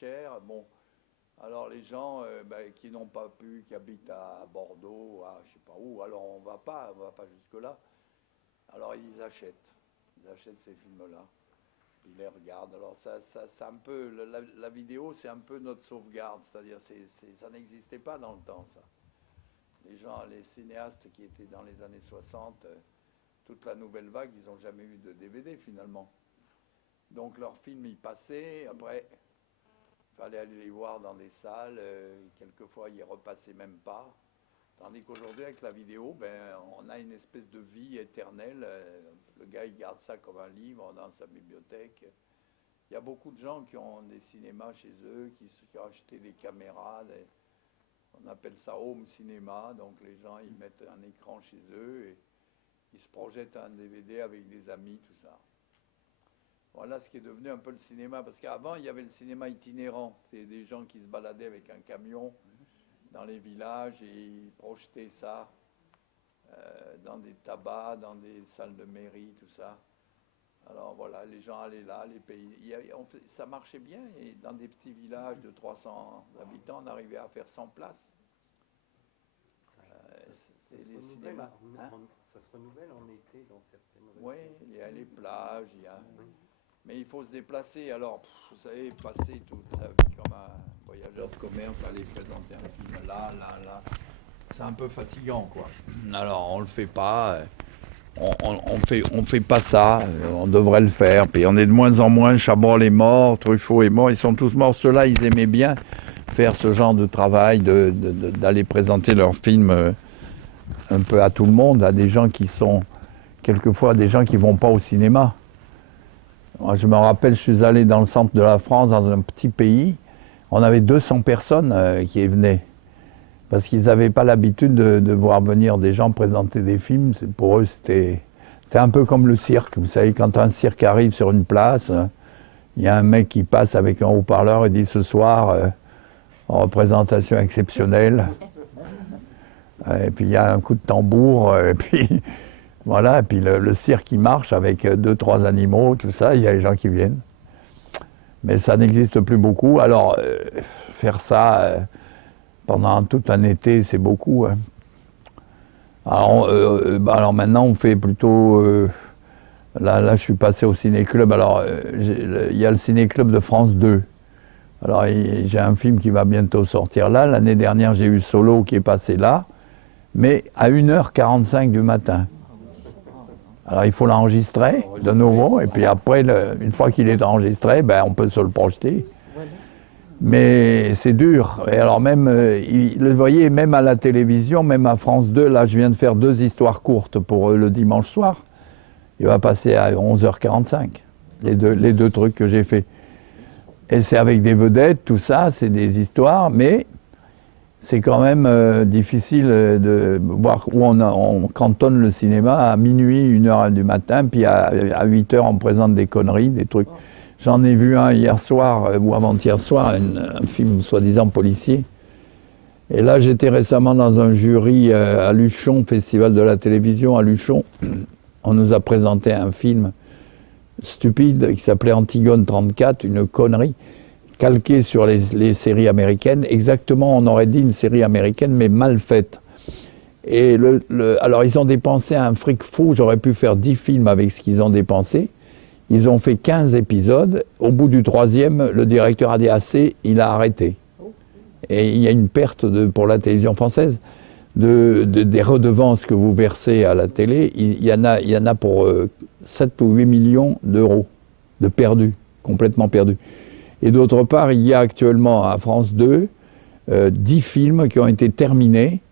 cher. Bon, alors les gens qui n'ont pas pu, qui habitent à Bordeaux, à je sais pas où, alors on va pas jusque-là. Alors ils achètent ces films-là, ils les regardent. Alors c'est un peu, la vidéo c'est un peu notre sauvegarde, c'est-à-dire ça n'existait pas dans le temps ça. Les gens, les cinéastes qui étaient dans les années 60, toute la nouvelle vague, ils n'ont jamais eu de DVD finalement. Donc leurs films, ils passaient, après, il fallait aller les voir dans des salles, quelquefois ils ne repassaient même pas. Tandis qu'aujourd'hui, avec la vidéo, on a une espèce de vie éternelle. Le gars, il garde ça comme un livre dans sa bibliothèque. Il y a beaucoup de gens qui ont des cinémas chez eux, qui ont acheté des caméras, on appelle ça home cinéma, donc les gens ils mettent un écran chez eux et ils se projettent un DVD avec des amis, tout ça. Voilà ce qui est devenu un peu le cinéma, parce qu'avant il y avait le cinéma itinérant, c'était des gens qui se baladaient avec un camion dans les villages et ils projetaient ça dans des tabacs, dans des salles de mairie, tout ça. Alors voilà, les gens allaient là, les pays, ça marchait bien et dans des petits villages de 300 habitants, on arrivait à faire 100 places. Ça se renouvelle en été dans certaines régions. Oui, il y a les plages, mais il faut se déplacer. Alors, vous savez, passer toute sa vie comme un voyageur de commerce, aller présenter un film là, c'est un peu fatigant, quoi. Alors, on le fait pas. On fait pas ça, on devrait le faire. Puis on est de moins en moins, Chabrol est mort, Truffaut est mort, ils sont tous morts. Ceux-là, ils aimaient bien faire ce genre de travail, d'aller présenter leurs films un peu à tout le monde, à des gens qui sont, quelquefois, des gens qui vont pas au cinéma. Moi, je me rappelle, je suis allé dans le centre de la France, dans un petit pays, on avait 200 personnes qui y venaient. Parce qu'ils n'avaient pas l'habitude de voir venir des gens présenter des films. Pour eux, c'était un peu comme le cirque. Vous savez, quand un cirque arrive sur une place, il y a un mec qui passe avec un haut-parleur et dit ce soir, en représentation exceptionnelle. Et puis il y a un coup de tambour, et puis voilà, et puis le cirque il marche avec 2-3 animaux, tout ça, il y a les gens qui viennent. Mais ça n'existe plus beaucoup. Alors, faire ça pendant toute un été, c'est beaucoup. Hein. Alors maintenant, on fait plutôt... là, je suis passé au ciné-club. Alors, il y a le ciné-club de France 2. Alors, j'ai un film qui va bientôt sortir là. L'année dernière, j'ai eu Solo qui est passé là, mais à 1h45 du matin. Alors, il faut l'enregistrer de nouveau, et puis après, une fois qu'il est enregistré, on peut se le projeter. Mais c'est dur. Et alors même, vous voyez, même à la télévision, même à France 2, là je viens de faire 2 histoires courtes pour le dimanche soir. Il va passer à 11h45, les deux trucs que j'ai faits. Et c'est avec des vedettes, tout ça, c'est des histoires, mais c'est quand même difficile de voir où on cantonne le cinéma à minuit, 1h du matin, puis à 8h on présente des conneries, des trucs. J'en ai vu un hier soir, ou avant-hier soir, un film soi-disant policier. Et là, j'étais récemment dans un jury à Luchon, Festival de la télévision à Luchon. On nous a présenté un film stupide qui s'appelait Antigone 34, une connerie, calquée sur les séries américaines. Exactement, on aurait dit une série américaine, mais mal faite. Et alors, ils ont dépensé un fric fou. J'aurais pu faire 10 films avec ce qu'ils ont dépensé. Ils ont fait 15 épisodes. Au bout du 3e, le directeur a dit assez, il a arrêté. Et il y a une perte pour la télévision française des redevances que vous versez à la télé. Il y en a pour 7 ou 8 millions d'euros de perdus, complètement perdus. Et d'autre part, il y a actuellement à France 2 10 films qui ont été terminés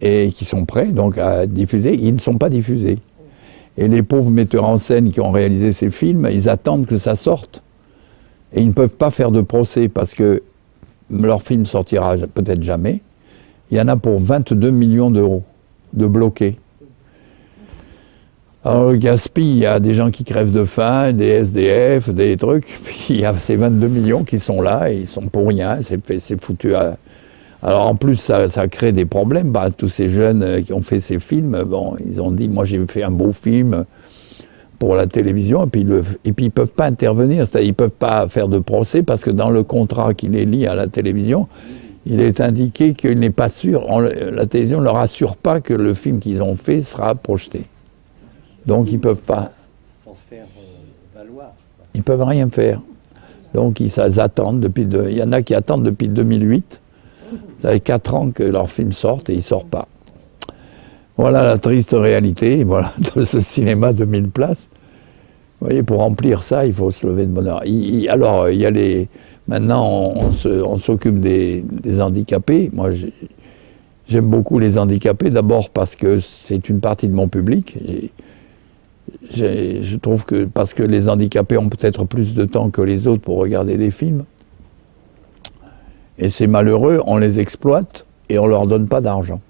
et qui sont prêts donc à diffuser. Ils ne sont pas diffusés. Et les pauvres metteurs en scène qui ont réalisé ces films, ils attendent que ça sorte. Et ils ne peuvent pas faire de procès parce que leur film sortira peut-être jamais. Il y en a pour 22 millions d'euros de bloqués. Alors le gaspille, il y a des gens qui crèvent de faim, des SDF, des trucs. Puis il y a ces 22 millions qui sont là et ils sont pour rien. C'est foutu à... Alors en plus, ça crée des problèmes. Tous ces jeunes qui ont fait ces films, bon, ils ont dit, moi j'ai fait un beau film. pour la télévision, et puis ils ne peuvent pas intervenir, c'est-à-dire ils ne peuvent pas faire de procès, parce que dans le contrat qui les lie à la télévision, il est indiqué qu'il n'est pas sûr, la télévision ne leur assure pas que le film qu'ils ont fait sera projeté. Donc ils ne peuvent pas. Sans faire valoir. Ils ne peuvent rien faire. Donc ils attendent il y en a qui attendent depuis 2008. Ça fait 4 ans que leur film sortent et il ne sort pas. Voilà la triste réalité, voilà, de ce cinéma de 1000 places. Vous voyez, pour remplir ça, il faut se lever de bonne heure. Alors, il y a maintenant, on s'occupe des handicapés. Moi, j'aime beaucoup les handicapés, d'abord parce que c'est une partie de mon public. Je trouve que parce que les handicapés ont peut-être plus de temps que les autres pour regarder des films. Et c'est malheureux, on les exploite et on ne leur donne pas d'argent.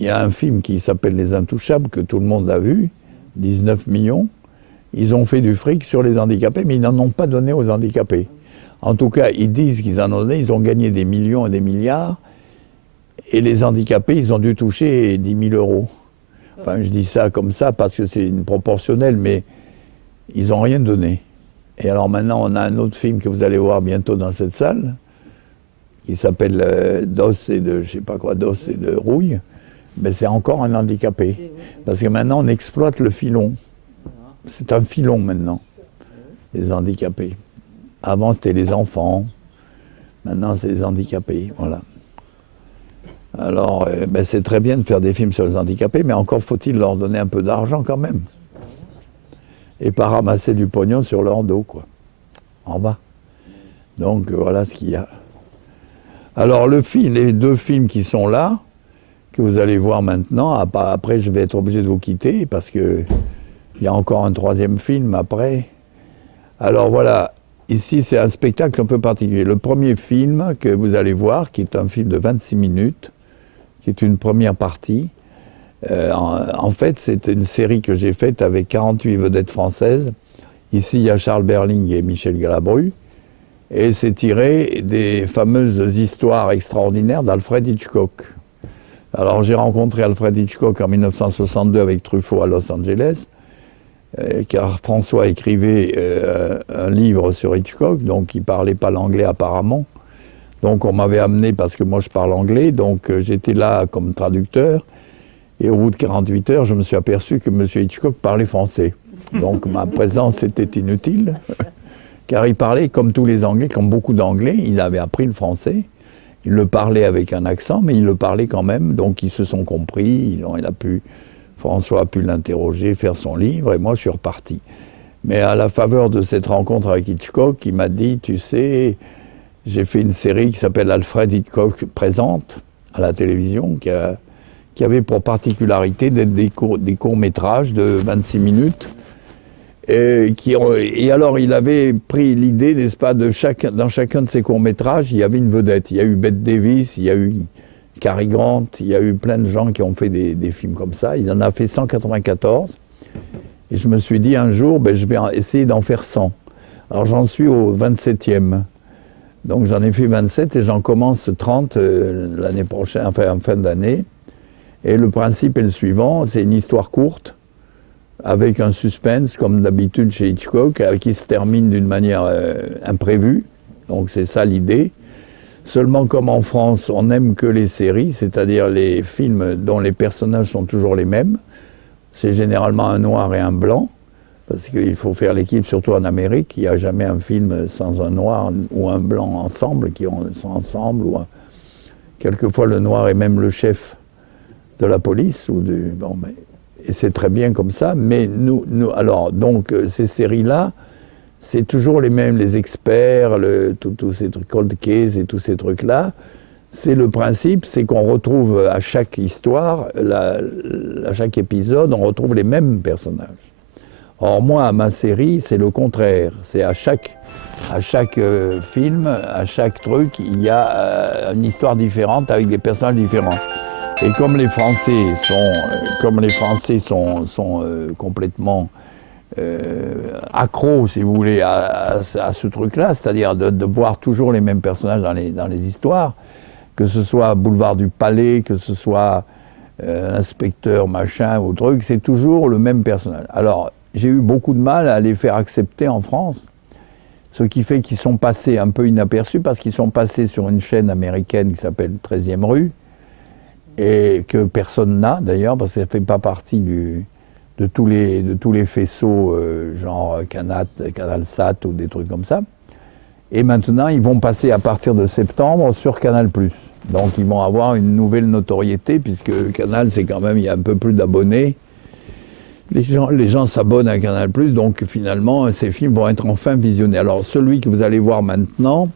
Il y a un film qui s'appelle Les Intouchables, que tout le monde a vu, 19 millions. Ils ont fait du fric sur les handicapés, mais ils n'en ont pas donné aux handicapés. En tout cas, ils disent qu'ils en ont donné, ils ont gagné des millions et des milliards, et les handicapés, ils ont dû toucher 10 000 euros. Enfin, je dis ça comme ça parce que c'est une proportionnelle, mais ils n'ont rien donné. Et alors maintenant, on a un autre film que vous allez voir bientôt dans cette salle, qui s'appelle D'os et de, je sais pas quoi, D'os et de rouille. Mais c'est encore un handicapé. Parce que maintenant, on exploite le filon. C'est un filon maintenant, les handicapés. Avant, c'était les enfants. Maintenant, c'est les handicapés. Voilà. Alors, c'est très bien de faire des films sur les handicapés, mais encore faut-il leur donner un peu d'argent quand même. Et pas ramasser du pognon sur leur dos, quoi. En bas. Donc, voilà ce qu'il y a. Alors, les 2 films qui sont là, que vous allez voir maintenant. Après, je vais être obligé de vous quitter parce qu'il y a encore un 3e film après. Alors voilà, ici c'est un spectacle un peu particulier. Le premier film que vous allez voir, qui est un film de 26 minutes, qui est une première partie, en fait c'est une série que j'ai faite avec 48 vedettes françaises. Ici il y a Charles Berling et Michel Galabru. Et c'est tiré des fameuses histoires extraordinaires d'Alfred Hitchcock. Alors j'ai rencontré Alfred Hitchcock en 1962 avec Truffaut à Los Angeles, car François écrivait un livre sur Hitchcock, donc il ne parlait pas l'anglais apparemment. Donc on m'avait amené, parce que moi je parle anglais, donc j'étais là comme traducteur, et au bout de 48 heures, je me suis aperçu que M. Hitchcock parlait français. Donc ma présence était inutile, car il parlait comme tous les Anglais, comme beaucoup d'Anglais, il avait appris le français. Il le parlait avec un accent, mais il le parlait quand même, donc ils se sont compris, François a pu l'interroger, faire son livre, et moi je suis reparti. Mais à la faveur de cette rencontre avec Hitchcock, il m'a dit, tu sais, j'ai fait une série qui s'appelle Alfred Hitchcock présente à la télévision, qui avait pour particularité d'être des courts-métrages de 26 minutes, et alors, il avait pris l'idée, n'est-ce pas, dans chacun de ces courts-métrages, il y avait une vedette. Il y a eu Bette Davis, il y a eu Cary Grant, il y a eu plein de gens qui ont fait des films comme ça. Il en a fait 194. Et je me suis dit, un jour, je vais essayer d'en faire 100. Alors, j'en suis au 27e. Donc, j'en ai fait 27 et j'en commence 30 l'année prochaine, enfin, en fin d'année. Et le principe est le suivant, c'est une histoire courte, avec un suspense, comme d'habitude chez Hitchcock, qui se termine d'une manière imprévue. Donc c'est ça l'idée. Seulement comme en France, on n'aime que les séries, c'est-à-dire les films dont les personnages sont toujours les mêmes. C'est généralement un noir et un blanc, parce qu'il faut faire l'équipe, surtout en Amérique. Il n'y a jamais un film sans un noir ou un blanc ensemble, qui sont ensemble. Quelquefois le noir est même le chef de la police. Et c'est très bien comme ça, mais alors, donc, ces séries-là, c'est toujours les mêmes, les experts, tous ces trucs, cold case et tous ces trucs-là. C'est le principe, c'est qu'on retrouve à chaque histoire, à chaque épisode, on retrouve les mêmes personnages. Or, moi, à ma série, c'est le contraire. C'est à chaque film, à chaque truc, il y a une histoire différente avec des personnages différents. Et comme les Français sont complètement accros, si vous voulez, à ce truc-là, c'est-à-dire de voir toujours les mêmes personnages dans les histoires, que ce soit Boulevard du Palais, que ce soit l'inspecteur machin ou truc, c'est toujours le même personnage. Alors, j'ai eu beaucoup de mal à les faire accepter en France. Ce qui fait qu'ils sont passés un peu inaperçus parce qu'ils sont passés sur une chaîne américaine qui s'appelle 13e rue et que personne n'a d'ailleurs parce que ça ne fait pas partie de tous les faisceaux genre Canalsat ou des trucs comme ça. Et maintenant, ils vont passer à partir de septembre sur Canal+. Donc ils vont avoir une nouvelle notoriété puisque Canal, c'est quand même, il y a un peu plus d'abonnés. Les gens s'abonnent à Canal+, donc finalement, ces films vont être enfin visionnés. Alors, celui que vous allez voir maintenant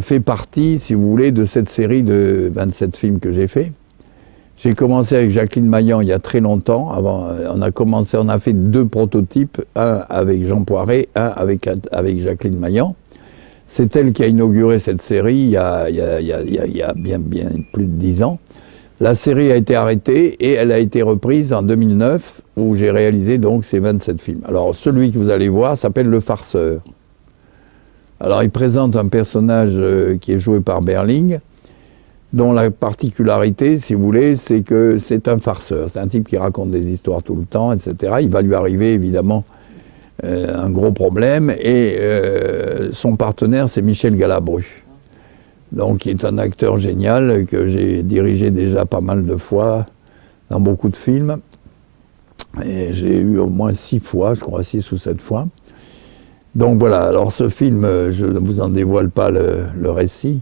fait partie, si vous voulez, de cette série de 27 films que j'ai fait. J'ai commencé avec Jacqueline Maillan il y a très longtemps. On a fait 2 prototypes, un avec Jean Poiret, un avec Jacqueline Maillan. C'est elle qui a inauguré cette série il y a bien plus de 10 ans. La série a été arrêtée et elle a été reprise en 2009 où j'ai réalisé donc ces 27 films. Alors celui que vous allez voir s'appelle Le Farceur. Alors il présente un personnage qui est joué par Berling, dont la particularité, si vous voulez, c'est que c'est un farceur. C'est un type qui raconte des histoires tout le temps, etc. Il va lui arriver évidemment un gros problème et son partenaire c'est Michel Galabru. Donc, qui est un acteur génial que j'ai dirigé déjà pas mal de fois dans beaucoup de films. Et j'ai eu au moins 6 fois, je crois 6 ou 7 fois. Donc voilà, alors ce film, je ne vous en dévoile pas le récit,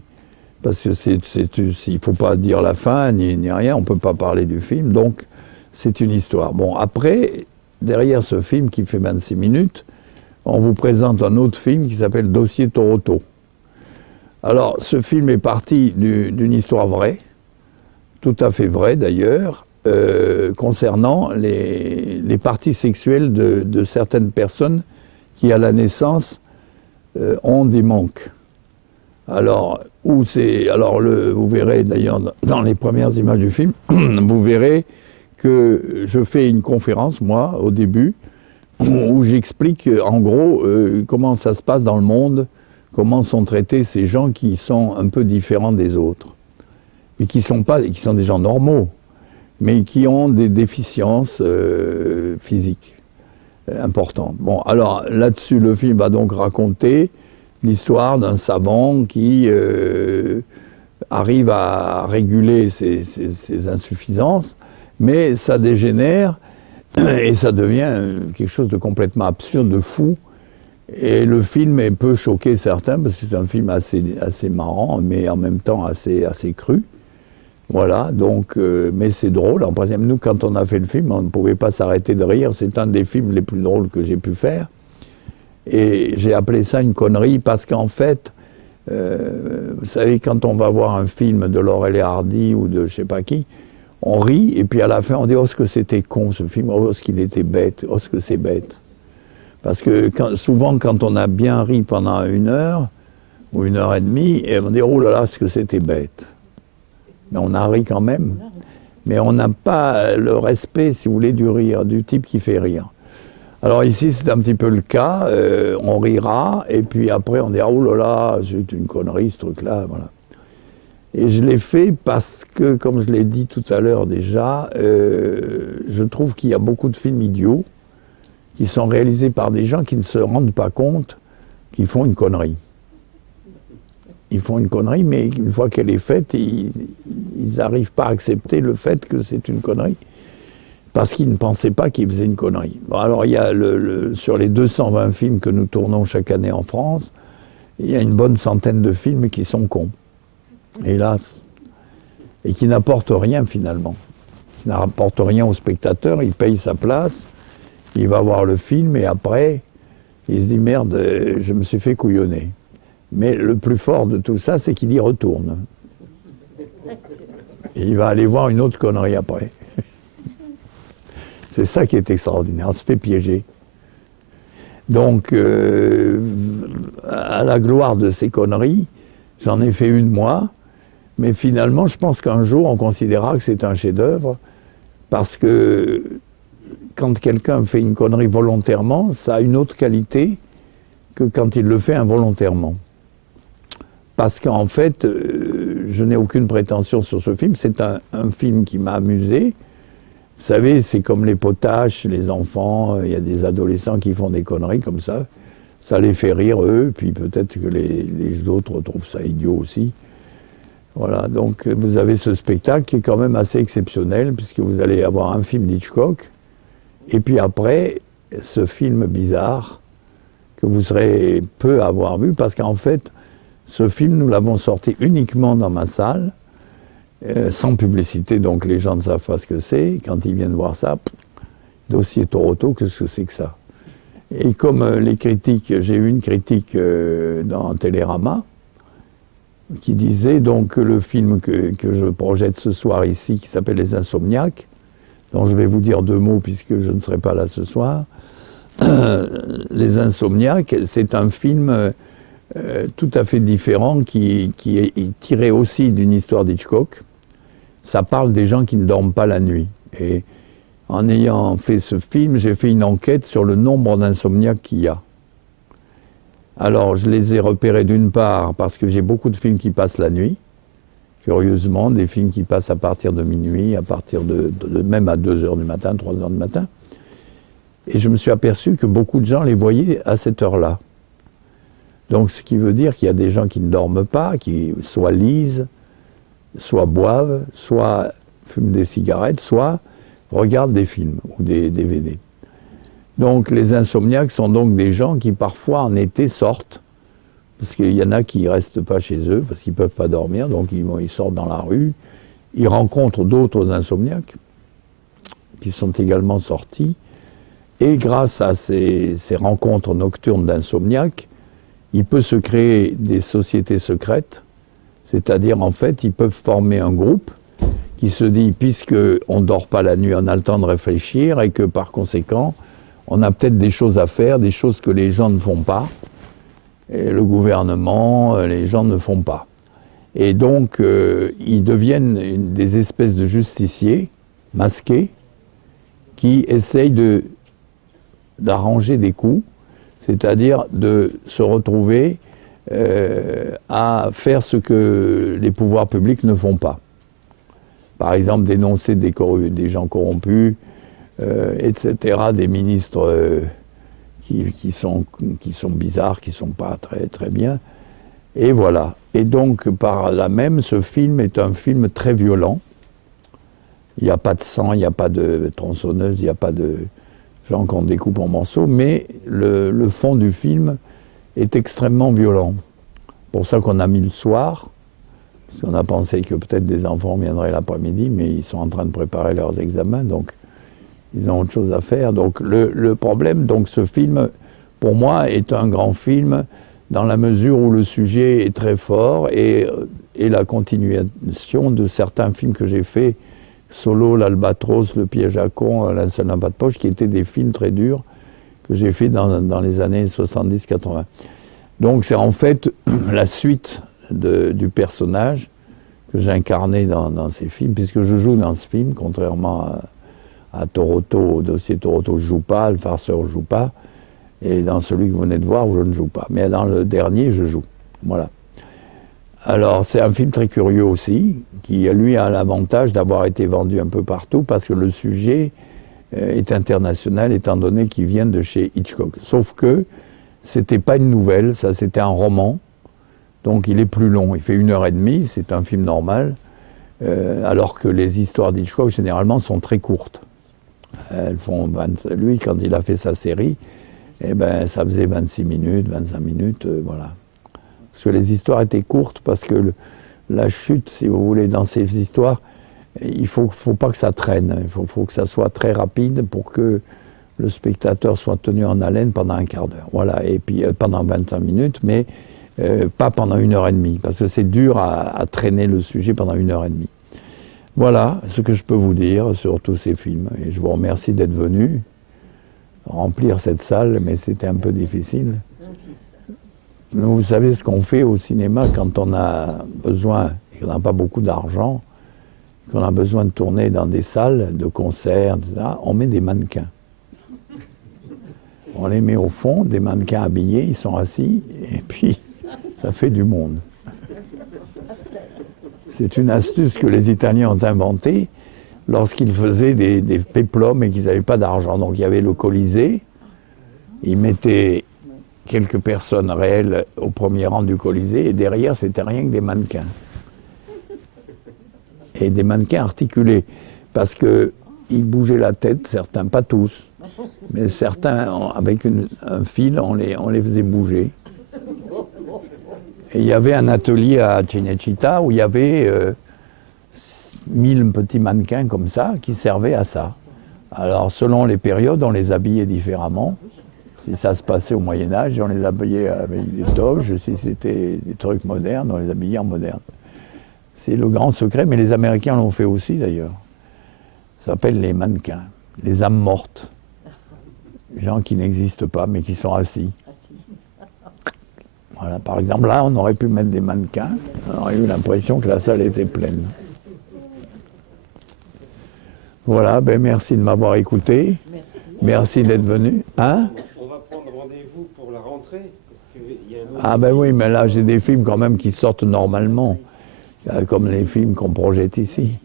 parce que il ne faut pas dire la fin ni rien, on ne peut pas parler du film, donc c'est une histoire. Bon, après, derrière ce film qui fait 26 minutes, on vous présente un autre film qui s'appelle Dossier Toroto. Alors, ce film est parti d'une histoire vraie, tout à fait vraie d'ailleurs, concernant les parties sexuelles de certaines personnes qui, à la naissance, ont des manques. Alors, vous verrez d'ailleurs dans les premières images du film, vous verrez que je fais une conférence, moi, au début, où j'explique en gros comment ça se passe dans le monde, comment sont traités ces gens qui sont un peu différents des autres, et qui sont des gens normaux, mais qui ont des déficiences physiques importantes. Bon, alors là-dessus, le film va donc raconter l'histoire d'un savant qui arrive à réguler ses insuffisances, mais ça dégénère et ça devient quelque chose de complètement absurde, de fou. Et le film peut choquer certains, parce que c'est un film assez marrant, mais en même temps assez cru. Voilà, donc, mais c'est drôle. En principe, nous, quand on a fait le film, on ne pouvait pas s'arrêter de rire. C'est un des films les plus drôles que j'ai pu faire. Et j'ai appelé ça une connerie, parce qu'en fait, vous savez, quand on va voir un film de Laurel et Hardy ou de je sais pas qui, on rit, et puis à la fin, on dit « Oh, ce que c'était con, ce film, oh, ce qu'il était bête, oh, ce que c'est bête ». Parce que souvent, quand on a bien ri pendant 1 heure ou 1h30, et on dit « Oh là là, ce que c'était bête ». Mais on a ri quand même. Mais on n'a pas le respect, si vous voulez, du rire, du type qui fait rire. Alors ici, c'est un petit peu le cas. On rira, et puis après, on dira « Oh là là, c'est une connerie, ce truc-là. » Voilà. Et je l'ai fait parce que, comme je l'ai dit tout à l'heure déjà, je trouve qu'il y a beaucoup de films idiots qui sont réalisés par des gens qui ne se rendent pas compte qu'ils font une connerie. Ils font une connerie, mais une fois qu'elle est faite, ils n'arrivent pas à accepter le fait que c'est une connerie, parce qu'ils ne pensaient pas qu'ils faisaient une connerie. Bon, alors, il y a sur les 220 films que nous tournons chaque année en France, il y a une bonne centaine de films qui sont cons, hélas, et qui n'apportent rien finalement. Qui n'apportent rien au spectateur, il paye sa place, il va voir le film et après, il se dit « Merde, je me suis fait couillonner ». Mais le plus fort de tout ça, c'est qu'il y retourne. Et il va aller voir une autre connerie après. C'est ça qui est extraordinaire, on se fait piéger. Donc, à la gloire de ces conneries, j'en ai fait une moi, mais finalement, je pense qu'un jour, on considérera que c'est un chef-d'œuvre, parce que quand quelqu'un fait une connerie volontairement, ça a une autre qualité que quand il le fait involontairement. Parce qu'en fait, je n'ai aucune prétention sur ce film, c'est un film qui m'a amusé, Vous savez, c'est comme les potaches, les enfants, il y a des adolescents qui font des conneries comme ça les fait rire eux, puis peut-être que les autres trouvent ça idiot aussi. Voilà, donc vous avez ce spectacle qui est quand même assez exceptionnel, puisque vous allez avoir un film d'Hitchcock, et puis après, ce film bizarre, que vous serez peu à avoir vu, parce qu'en fait, ce film, nous l'avons sorti uniquement dans ma salle, sans publicité, donc les gens ne savent pas ce que c'est. Quand ils viennent voir ça, dossier Toronto, qu'est-ce que c'est que ça? Et comme les critiques, j'ai eu une critique dans Télérama, qui disait donc que le film que je projette ce soir ici, qui s'appelle Les Insomniaques, dont je vais vous dire 2 mots puisque je ne serai pas là ce soir, Les Insomniaques, c'est un film tout à fait différent qui est tiré aussi d'une histoire d'Hitchcock. Ça parle des gens qui ne dorment pas la nuit. Et en ayant fait ce film, j'ai fait une enquête sur le nombre d'insomniaques qu'il y a. Alors, je les ai repérés d'une part parce que j'ai beaucoup de films qui passent la nuit, curieusement, des films qui passent à partir de minuit, à partir de même à 2 heures du matin, 3 heures du matin. Et je me suis aperçu que beaucoup de gens les voyaient à cette heure-là. Donc, ce qui veut dire qu'il y a des gens qui ne dorment pas, qui soit lisent, soit boivent, soit fument des cigarettes, soit regardent des films ou des DVD. Donc les insomniaques sont donc des gens qui parfois en été sortent, parce qu'il y en a qui ne restent pas chez eux, parce qu'ils ne peuvent pas dormir, donc ils sortent dans la rue, ils rencontrent d'autres insomniaques qui sont également sortis, et grâce à ces rencontres nocturnes d'insomniaques, il peut se créer des sociétés secrètes, c'est-à-dire en fait ils peuvent former un groupe qui se dit, puisqu'on ne dort pas la nuit, on a le temps de réfléchir, et que par conséquent, on a peut-être des choses à faire, des choses que les gens ne font pas, et le gouvernement, les gens ne font pas. Et donc, ils deviennent des espèces de justiciers masqués qui essayent d'arranger des coups, c'est-à-dire de se retrouver à faire ce que les pouvoirs publics ne font pas. Par exemple, dénoncer des gens corrompus, etc., des ministres qui sont bizarres, qui ne sont pas très, très bien. Et voilà. Et donc, par là même, ce film est un film très violent. Il n'y a pas de sang, il n'y a pas de tronçonneuse, il n'y a pas de gens qu'on découpe en morceaux, mais le fond du film est extrêmement violent. Pour ça qu'on a mis le soir, parce qu'on a pensé que peut-être des enfants viendraient l'après-midi, mais ils sont en train de préparer leurs examens, donc ils ont autre chose à faire. Donc le problème, donc ce film, pour moi, est un grand film dans la mesure où le sujet est très fort et la continuation de certains films que j'ai faits, Solo, l'Albatros, Le Piège à con, Linceul n'a pas de poche, qui étaient des films très durs que j'ai faits dans les années 70-80. Donc c'est en fait la suite du personnage que j'ai incarné dans ces films, puisque je joue dans ce film, contrairement à Toronto, au dossier Toronto, je ne joue pas, Le Farceur, je ne joue pas, et dans celui que vous venez de voir, je ne joue pas. Mais dans le dernier, je joue. Voilà. Alors, c'est un film très curieux aussi, qui, lui, a l'avantage d'avoir été vendu un peu partout, parce que le sujet est international, étant donné qu'il vient de chez Hitchcock. Sauf que c'était pas une nouvelle, ça c'était un roman, donc il est plus long, il fait 1h30, c'est un film normal, alors que les histoires d'Hitchcock, généralement, sont très courtes. Elles font lui, quand il a fait sa série, eh ben, ça faisait 26 minutes, 25 minutes, voilà. Parce que les histoires étaient courtes, parce que la chute, si vous voulez, dans ces histoires, il ne faut pas que ça traîne. Il faut que ça soit très rapide pour que le spectateur soit tenu en haleine pendant un quart d'heure. Voilà, et puis pendant 25 minutes, mais pas pendant 1h30, parce que c'est dur à traîner le sujet pendant 1h30. Voilà ce que je peux vous dire sur tous ces films. Et je vous remercie d'être venu remplir cette salle, mais c'était un peu difficile. Vous savez ce qu'on fait au cinéma quand on a besoin, et qu'on n'a pas beaucoup d'argent, qu'on a besoin de tourner dans des salles de concerts, etc., on met des mannequins. On les met au fond, des mannequins habillés, ils sont assis, et puis ça fait du monde. C'est une astuce que les Italiens ont inventée. lorsqu'ils faisaient des péplums et qu'ils n'avaient pas d'argent. Donc il y avait le Colisée, ils mettaient quelques personnes réelles au premier rang du Colisée, et derrière, c'était rien que des mannequins. Et des mannequins articulés, parce qu'ils bougeaient la tête, certains, pas tous, mais certains, avec un fil, on les faisait bouger. Et il y avait un atelier à Cinecittà où il y avait 1000 petits mannequins comme ça, qui servaient à ça. Alors, selon les périodes, on les habillait différemment. Si ça se passait au Moyen-Âge, on les habillait avec des toges. Si c'était des trucs modernes, on les habillait en moderne. C'est le grand secret, mais les Américains l'ont fait aussi d'ailleurs. Ça s'appelle les mannequins, les âmes mortes. Les gens qui n'existent pas, mais qui sont assis. Voilà, par exemple, là, on aurait pu mettre des mannequins. On aurait eu l'impression que la salle était pleine. Voilà, ben merci de m'avoir écouté. Merci d'être venu. Hein? On va prendre rendez-vous pour la rentrée. Parce qu'il y a un autre Ah ben oui, mais là j'ai des films quand même qui sortent normalement, comme les films qu'on projette ici.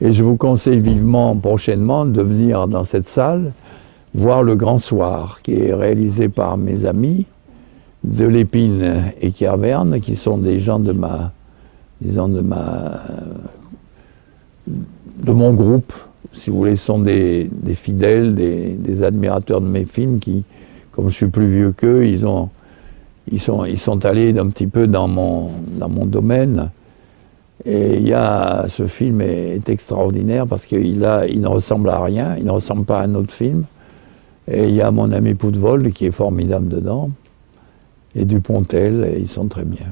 Et je vous conseille vivement prochainement de venir dans cette salle voir Le Grand Soir, qui est réalisé par mes amis de Lépine et Kerverne, qui sont des gens de mon groupe, si vous voulez, sont des fidèles, des admirateurs de mes films qui, comme je suis plus vieux qu'eux, ils sont allés un petit peu dans mon domaine. Et ce film est extraordinaire parce qu'il ne ressemble à rien, il ne ressemble pas à un autre film. Et il y a mon ami Poutvold qui est formidable dedans, et Dupontel, et ils sont très bien.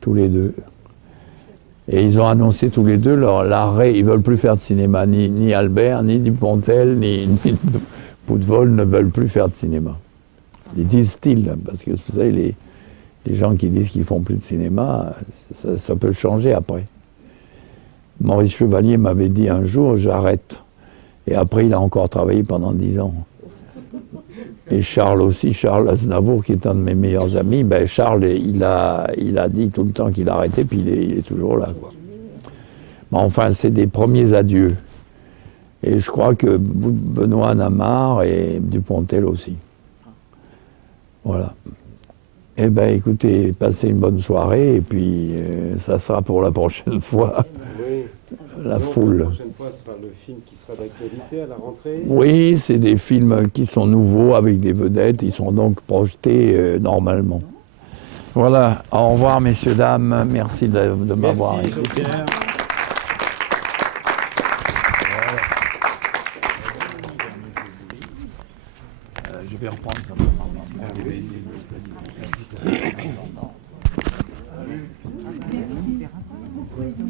Tous les deux. Et ils ont annoncé tous les deux l'arrêt. Ils ne veulent plus faire de cinéma. Ni Albert, ni Dupontel, ni Poutvold ne veulent plus faire de cinéma. Ils disent-ils, parce que vous savez, les gens qui disent qu'ils ne font plus de cinéma, ça peut changer après. Maurice Chevalier m'avait dit un jour, j'arrête. Et après, il a encore travaillé pendant 10 ans. Et Charles aussi, Charles Aznavour, qui est un de mes meilleurs amis, ben Charles, il a dit tout le temps qu'il arrêtait, puis il est toujours là, quoi. Mais enfin, c'est des premiers adieux. Et je crois que Benoît Namar et Dupontel aussi. Voilà. Eh bien, écoutez, passez une bonne soirée, et puis ça sera pour la prochaine fois. Oui. La Donc, foule. La prochaine fois sera le film qui sera d'actualité à la rentrée. Oui, c'est des films qui sont nouveaux avec des vedettes. Ils sont donc projetés normalement. Voilà. Au revoir, messieurs, dames. Merci de m'avoir Merci, écouté. Jean-Pierre. Je vais reprendre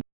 ça.